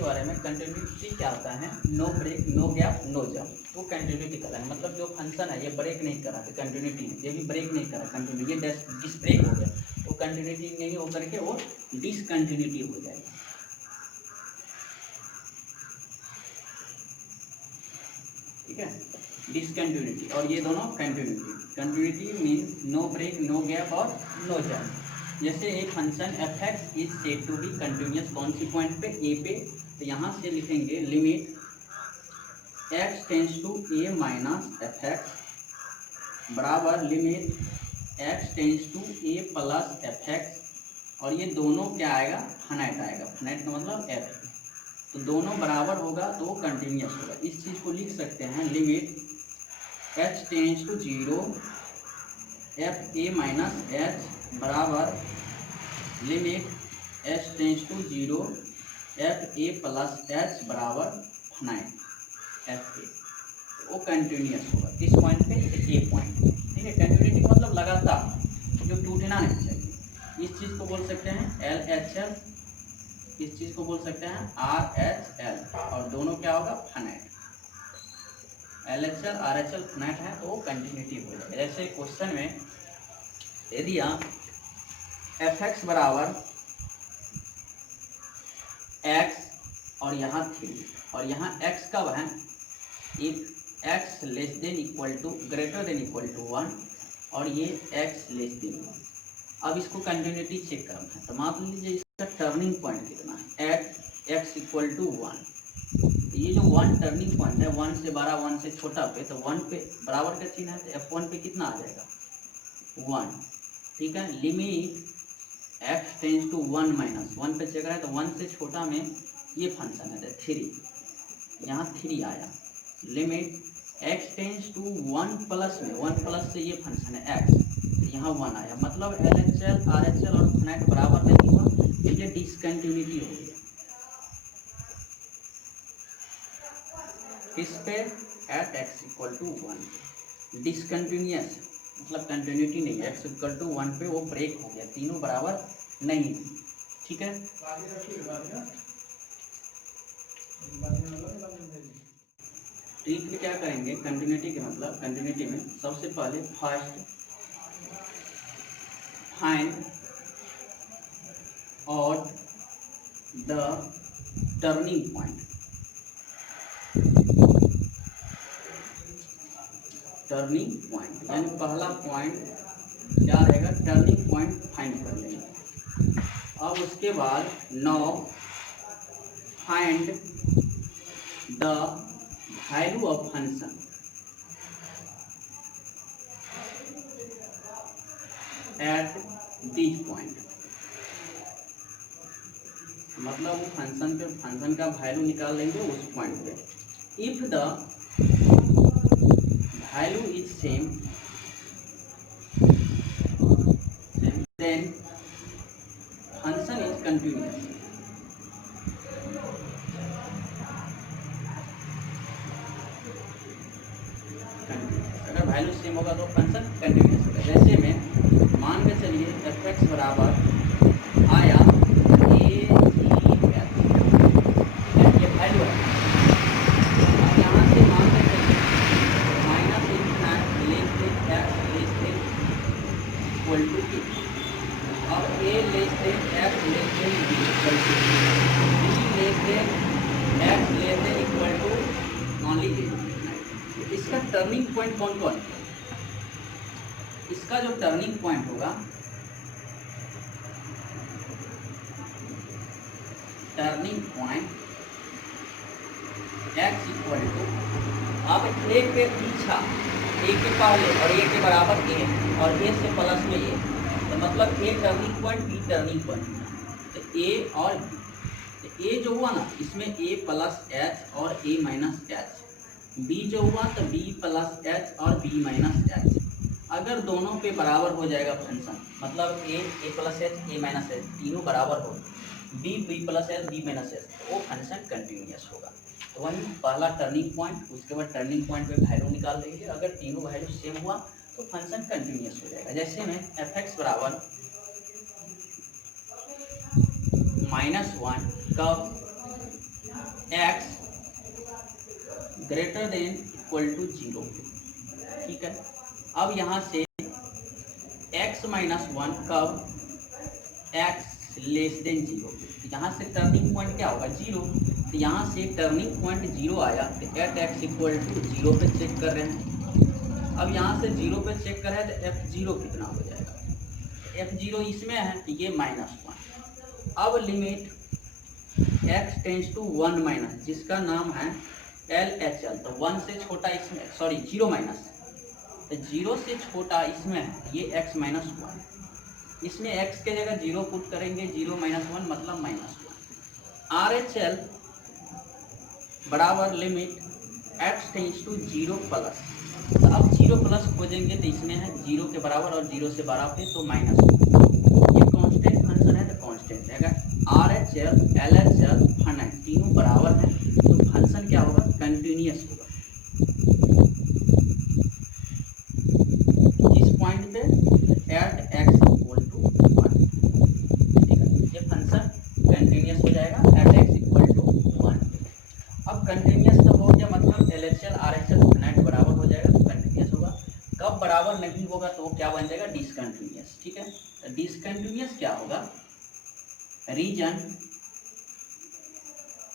के बारे में, कंटिन्यूटी क्या होता है, no break no gap no jump, वो कंटिन्यूटी कहलाएगा। मतलब जो फंक्शन है ये ब्रेक नहीं करा तो कंटिन्यूटी, ये भी ब्रेक नहीं करा कंटिन्यूटी, ये डिसब्रेक हो गया तो कंटिन्यूटी नहीं हो करके वो डिसकंटिन्यूटी हो जाएगा। ठीक है, डिसकंटिन्यूटी और ये दोनों continuity. Continuity means no break no gap और नो जंप। जैसे एक function f x is said to be continuous, कौन सी पॉइंट पे, ए पे, तो यहाँ से लिखेंगे limit x tends to a minus f x बराबर limit x tends to a plus f x, और ये दोनों क्या आएगा, फाइनाइट आएगा। फाइनाइट का मतलब एफ, तो दोनों बराबर होगा तो वो कंटिन्यूस होगा। इस चीज़ को लिख सकते हैं limit h tends to zero f a minus h बराबर limit h tends to zero f a plus h बराबर फाइनाइट एफ ए, वो कंटिन्यूस होगा किस पॉइंट पे, ए पॉइंट। ठीक है, कंटिन्यूटी का मतलब लगातार, जो टूटना नहीं चाहिए। इस चीज़ को बोल सकते हैं एल एच एल, इस चीज़ को बोल सकते हैं आर एच एल, और दोनों क्या होगा, finite. L H L R H L finite है तो वो कंटिन्यूटी हो जाएगा। जैसे क्वेश्चन में यदि आप एफ एक्स बराबर एक्स और यहाँ 3 और यहाँ एक्स कब है, एक x less than equal to greater than equal to 1 और ये एक्स लेस देन 1। अब इसको कंटिन्यूटी चेक करना है, तो मान लीजिए इसका टर्निंग पॉइंट कितना है, एट एक्स इक्वल टू 1। ये जो 1 टर्निंग पॉइंट है, 1 से बड़ा 1 से छोटा पे, तो 1 पे बराबर का चिन्ह है तो F1 पे कितना आ जाएगा, 1। ठीक है, limit x tends to 1 minus 1 पे चेक है तो 1 से छोटा में ये फंक्शन है 3, यहाँ 3 आया। Limit x tends to 1 plus में 1 प्लस से ये फंक्शन है एक्स, यहाँ 1 आया। मतलब L H L R H L और फाइनाइट बराबर नहीं हुआ, ये डिसकंटिन्यूटी हो गया। किस पे, at x equal to 1। Discontinuous मतलब कंटिन्यूटी नहीं, एक्स इक्वल टू 1 पे वो ब्रेक हो गया, तीनों बराबर नहीं। ठीक है, ट्रिक में क्या करेंगे, कंटिन्यूटी के मतलब कंटिन्यूटी में सबसे पहले फर्स्ट फाइंड और the turning point. Turning point यानी पहला पॉइंट क्या रहेगा, टर्निंग पॉइंट फाइंड कर लेंगे। अब उसके बाद now find the value of function at this point. मतलब वो फंक्शन पे फंक्शन का वैल्यू निकाल लेंगे उस पॉइंट पे। If the value is same then function is continuous. अगर वैल्यू सेम होगा तो फंक्शन कंटिन्यूस होगा। जैसे में मान के चलिए एफ एक्स बराबर आया ए जी एफ, ये वैल्यू है। अब यहाँ से मान के चलिए minus infinite less than x less than equal to a. अब a less than x less than b equal to b less than x less than equal to only a. इसका टर्निंग पॉइंट कौन कौन है, इसका जो turning point होगा, turning point x equal to, अब a पे पीछा ए के पहले और ए के बराबर ए और ए से प्लस में ए, तो मतलब a turning point b turning point, तो ए और बी। ए जो हुआ ना इसमें ए प्लस एच और ए माइनस एच, बी जो हुआ तो बी प्लस एच और बी माइनस एच। अगर दोनों पे बराबर हो जाएगा फंक्शन, मतलब a plus h a minus h तीनों बराबर हो, b plus h b minus h, तो वो फंक्शन कंटिन्यूस होगा। तो वही पहला टर्निंग पॉइंट, उसके बाद टर्निंग पॉइंट पे वैल्यू निकाल देंगे। अगर तीनों वैल्यू सेम हुआ तो फंक्शन कंटिन्यूस हो जाएगा। जैसे में एफ एक्स बराबर -1 कब, x greater than equal to 0 पे, ठीक है। अब यहाँ से x माइनस 1 कब x लेस देन 0 पे, तो यहाँ से टर्निंग पॉइंट क्या होगा 0, तो यहाँ से टर्निंग पॉइंट 0 आया तो एट x इक्वल टू 0 पे चेक कर रहे हैं। अब यहाँ से 0 पे चेक कर रहे हैं तो f0 कितना हो जाएगा, f0 इसमें है तो ये -1। अब limit x tends to 1 minus, जिसका नाम है LHL, तो 1 से छोटा इसमें, सॉरी 0 माइनस, तो 0 से छोटा इसमें है ये x माइनस 1, इसमें x के जगह 0 पुट करेंगे, 0 माइनस 1 मतलब -1। RHL बराबर limit x tends to 0 plus, तो अब 0 प्लस खोजेंगे तो इसमें है 0 के बराबर और 0 से बड़ा पे तो -1। ये कांस्टेंट फंक्शन है तो कांस्टेंट है। अगर RHL LHL फाइनाइट तीनों बराबर है तो फंक्शन क्या होगा, कंटिन्यूअस होगा। इस पॉइंट पे एट x इक्वल टू 1, ठीक है, ये फंक्शन कंटिन्यूअस हो जाएगा एट x इक्वल टू 1। अब कंटिन्यूअस तो हो गया, मतलब LHL RHL फाइनाइट बराबर हो जाएगा तो कंटिन्यूअस होगा। कब बराबर नहीं होगा तो वो क्या बन जाएगा, डिसकंटिन्यूअस, ठीक है। तो डिसकंटिन्यूअस क्या होगा, रीजन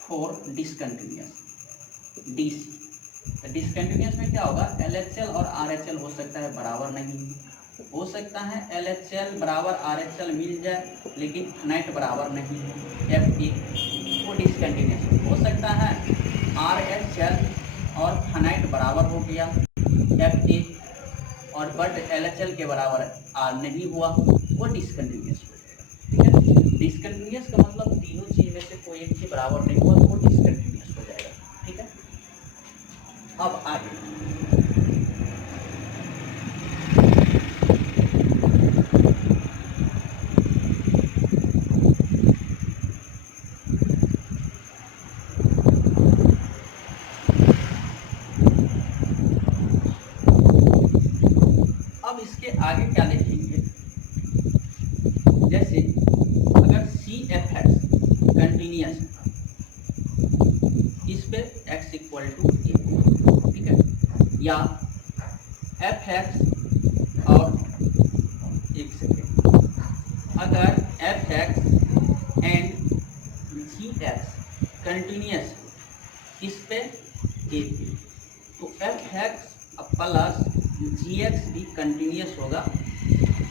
फॉर डिसकंटिन्यूअस DC। तो डिसकंटिन्यूअस में क्या होगा, LHL और RHL हो सकता है बराबर नहीं, हो सकता है LHL बराबर RHL मिल जाए लेकिन फाइनाइट बराबर नहीं है, F1 वो डिसकंटिन्यूअस हो सकता है। RHL और फाइनाइट बराबर हो गया F1 और बट LHL के बराबर R नहीं हुआ, वो डिसकंटिन्यूअस हो जाएगा, ठीक है। डिसकंटिन्यूअस का मतलब तीनों चीज में से कोई एक चीज बराबर नहीं हुआ तो वो डिसकंटिन्यूअस हो जाएगा, ठीक है। अब आगे अब इसके आगे क्या देखेंगे, जैसे अगर CFX कंटिन्यूअस है, इस पे x इक्वल टू 1, ठीक है, या FX और एक सेकेंड, अगर FX एंड GX कंटिन्यूअस इस पे A पे, तो FX प्लस GX भी कंटिन्यूअस होगा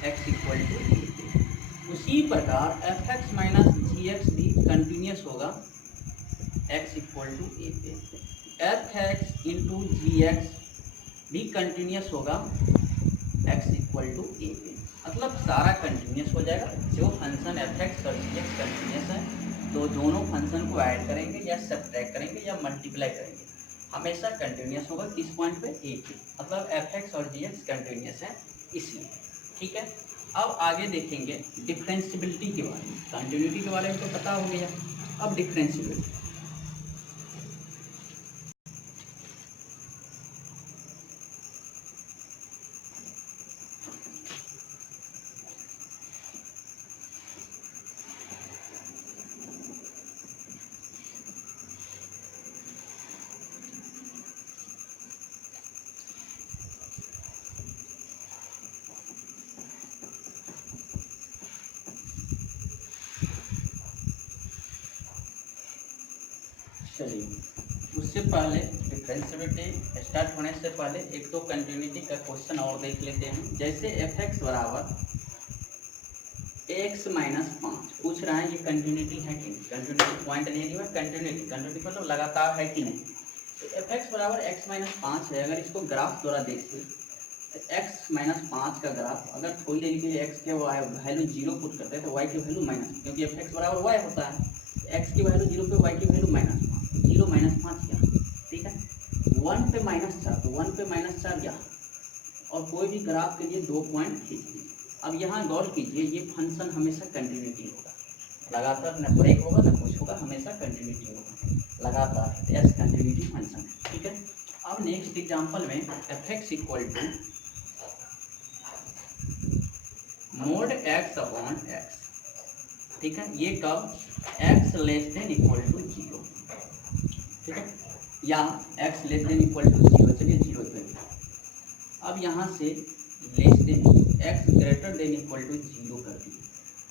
x इक्वल टू A पे। उसी प्रकार FX माइनस GX भी कंटिन्यूअस होगा x इक्वल टू A पे। FX इंटू GX भी कंटिन्यूअस होगा x इक्वल टू A पे, मतलब सारा कंटिन्यूअस हो जाएगा। जो फंक्शन FX और GX कंटिन्यूअस है तो दोनों फंक्शन को ऐड करेंगे या सब्ट्रैक्ट करेंगे या मल्टीप्लाई करेंगे, हमेशा कंटिन्यूअस होगा किस पॉइंट पे, A पे, मतलब FX और GX कंटिन्यूअस है इसलिए, ठीक है। अब आगे देखेंगे डिफरेंशियबिलिटी के बारे में। कंटिन्यूटी के बारे में तो पता हो गया, अब डिफरेंशियबिलिटी। चलिए उससे पहले डिफरेंशियबिलिटी स्टार्ट होने से पहले एक तो कंटिन्यूटी का क्वेश्चन और देख लेते हैं। जैसे fx बराबर x माइनस 5 पूछ रहा है, ये कंटिन्यूटी है कि नहीं, कंटिन्यूटी पॉइंट नहीं दिया, कंटिन्यूटी मतलब लगातार है कि नहीं। तो fx बराबर x माइनस 5 है, अगर इसको ग्राफ द्वारा देखिए तो x माइनस 5 का ग्राफ अगर थोड़ी देर के लिए x के वैल्यू 0 पुट करते हैं तो y की वैल्यू माइनस, क्योंकि fx बराबर y होता है, x की वैल्यू 0 पे y की वैल्यू माइनस 0 माइनस 5 यहाँ, ठीक है। 1 पे -4 तो 1 पे -4 यहाँ, और कोई भी ग्राफ के लिए 2 पॉइंट खींच दीजिए। अब यहाँ गौर कीजिए, ये फंक्शन हमेशा कंटिन्यूटी होगा, लगातार न ब्रेक होगा न कुछ होगा, हमेशा कंटिन्यूटी होगा लगातार, एस कंटिन्यूटी फंक्शन है, ठीक है। अब नेक्स्ट एग्जांपल में fx equal to mod x upon x, ठीक है। ये कब x less than equal to 0, या x less than equal to 0, चलिए 0 पे। अब यहाँ से less than x greater than equal to 0 कर दिए।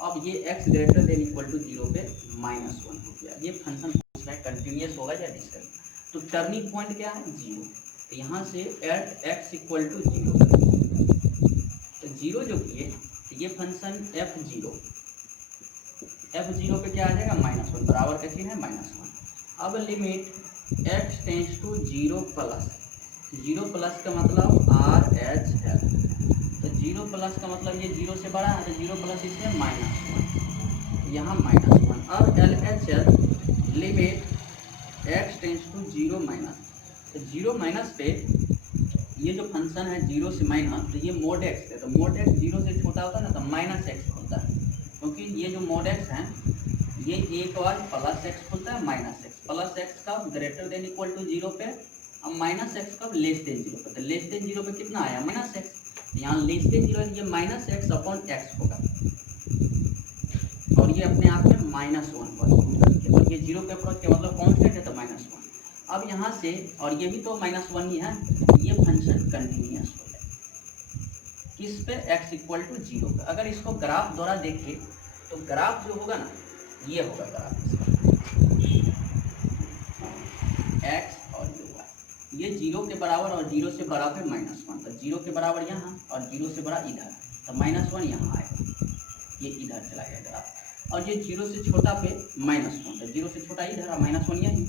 अब ये x greater than equal to 0 पे -1 हो गया। ये फंक्शन पूछ रहा है कंटिन्यूस होगा या डिस्कन्टिन्यूस, तो टर्निंग पॉइंट क्या है 0, तो यहाँ से एट x इक्वल टू 0 कर दिए। तो 0 जो किए तो ये फंक्शन f0 पे क्या आ जाएगा -1, बराबर का चिन्ह है -1। अब limit x tends to 0 plus का मतलब RHL, तो 0 प्लस का मतलब ये 0 से बड़ा है, तो 0 प्लस इसमें -1, यहाँ -1। अब LHL limit x tends to 0 minus, तो 0 माइनस पे ये जो फंक्शन है 0 से माइनस, तो ये मोड x है, तो मोड x 0 से छोटा होता है ना, तो -x होता है, क्योंकि ये जो मोड x है ये एक बार +x होता है -x, +x कब ग्रेटर देन इक्वल टू 0 पे, अब -x कब लेस देन 0 पे, तो लेस देन 0 पे कितना आया -x, यहाँ लेस देन 0 ये -x अपॉन x होगा, और ये अपने आप में -1 होगा, और ये 0 के अप्रोच के मतलब कांस्टेंट है तो -1। अब यहाँ से, और ये भी तो -1 ही है, ये फंक्शन कंटिन्यूस हो जाए किस पे, x इक्वल टू 0 पे। अगर इसको ग्राफ द्वारा देखें तो ग्राफ जो होगा ना, ये होगा ग्राफ x और ये 0 के बराबर और 0 से बड़ा पे -1, तो 0 के बराबर यहाँ और 0 से बड़ा इधर, तो -1 यहाँ आएगा, ये इधर चला गया ग्राफ, और ये 0 से छोटा पे -1, तो 0 से छोटा इधर और -1 यहीं,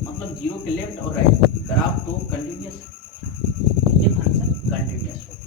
मतलब 0 के लेफ्ट और राइट ग्राफ तो कंटिन्यूस, ये फंक्शन कंटिन्यूस होगा।